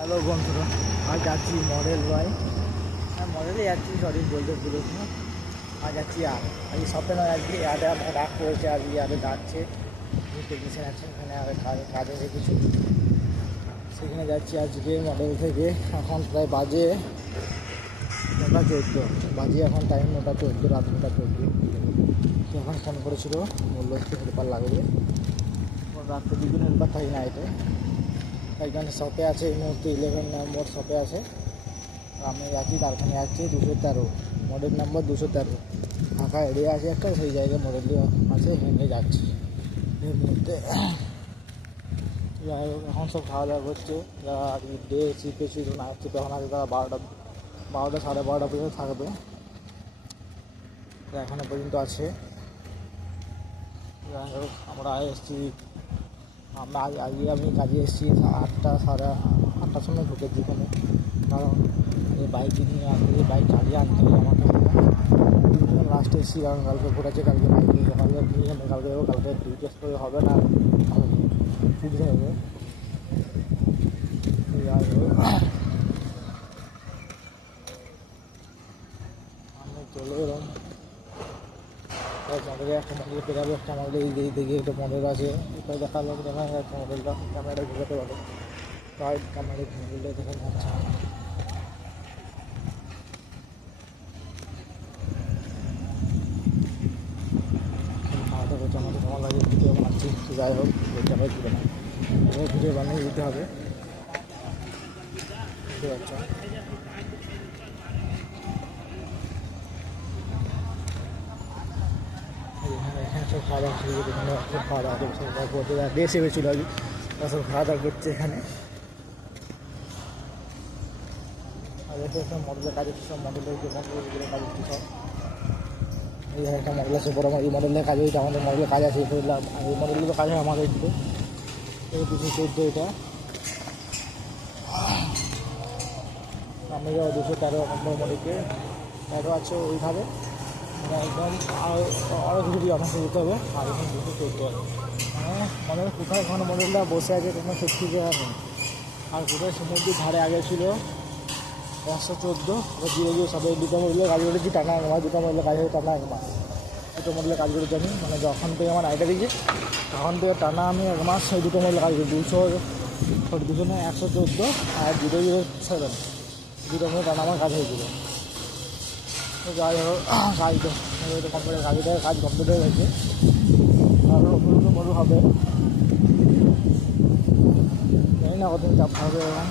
Hello বন্ধুরা, আজ যাচ্ছি মডেল বাই মডেলে যাচ্ছি, সরি বলতে ভুলেছি। আজ যাচ্ছি আজ সপ্তাহে নয়, আজকে ইয়ার্ডে আমার ডাক পড়েছে, আজ ইয়ার্ডে ডাকছে, টেকনিশিয়ান আছে ওখানে কাজে রেখেছি, সেখানে যাচ্ছি আজকে মডেল থেকে। এখন প্রায় বাজে 9:14 বাজে, এখন টাইম 9:14, রাত 9:14। তো এখন ফোন করেছিল, বললো একটু হেল্পার লাগবে, রাত্রে দুজন হেল্পার থাকি না এতে। একজন শপে আছে, এই মুহূর্তে 11 নম্বর শপে আছে, আমি যাচ্ছি তারখানে যাচ্ছি 213 মডেল নম্বর 213 ফাঁকা এরিয়া আছে একটা, সেই জায়গায় মডেল আছে, হেঁটে যাচ্ছি এই মুহূর্তে। যাই হোক, এখন সব খাওয়া দাওয়া করছে, যারা ডে চিপে ছিল না চিপে এখন আছে, তারা 12টা 12:30 পর্যন্ত থাকবে, এখনো পর্যন্ত আছে। যাই হোক, আমরা এসেছি, আজকে আমি কাজে এসেছি 8টার সময় ঢুকেছি এখানে, কারণ এই বাইক নিয়ে আসলে বাইক চালিয়ে আনতে হবে আমাকে। লাস্টে এসেছি কারণ কালকে ঘোরাচ্ছে, কালকে বাইক নিয়ে কালকে যাবো, কালকে ডিউটি করে হবে না, ছুটি হবে। আমি চলে এলাম মডেলে, একটা মডেল পেরাবো, একটা মডেল এই দিকে একটা মডেল আছে, এটা দেখালো, দেখা যাচ্ছে মডেলটা, ক্যামেরাটা ঘুরাতে পারে, সাইড ক্যামেরা মডেলটা দেখা যাচ্ছে। খাওয়া দাওয়া করছে, আমাদের কেমন লাগে ভিডিও বানাচ্ছি। যাই হোক, ক্যামেরা তুলে না, ভিডিও বানিয়ে দিতে হবে, বুঝতে পারছো। এখানে সব খাওয়া দাওয়া শুরু করে, এখানে সব খাওয়া দাওয়া করছে, দেশ এসেছিল আর কি, তারা সব খাওয়া দাওয়া করছে এখানে। আর এতে সব মডেলের কাজ হচ্ছে, সব মডেলের যে মডেলগুলো কাজ হচ্ছে সব। এই একটা মডেল আছে বড়, এই মডেলের কাজ হয়েছে, আমাদের মডেলের কাজ আছে, এই মডেলগুলো কাজ হয় আমাদের দিকে। এই 214 এটা, আমি 213 নম্বর মডেলকে 13 আছে ওইভাবে, মানে একদম আরও কিছু দিয়ে আমাকে দিতে হবে, আর এখন 214 হবে। মানে মডেল কোথায় ওখানে মডেলটা বসে আছে কোনো সত্যি জায়গা নেই, আর কোথায় সমুদ্রের ধারে আগে ছিল 114, ধীরে ধীরে সবাই দুটো মডেলের কাজ করেছি, টানা একমাস, দুটো মডেলের কাজ হয়েছে টানা একমাস, দুটো মডেলের কাজ করেছি আমি, মানে যখন থেকে আমার আইডিয়া দিয়েছি তখন থেকে টানা আমি একমাস সেই দুটো মডেলের কাজ করি, 114 আর 007, দুটো মডেল টানা আমার কাজ হয়েছিল। তো যাই হোক, কাজ তো কম্পিউটার কাজ কমপ্লিট হয়ে গেছে, আরও নতুন মডেল হবে, জানি না কতদিন চাপ হবে এখন।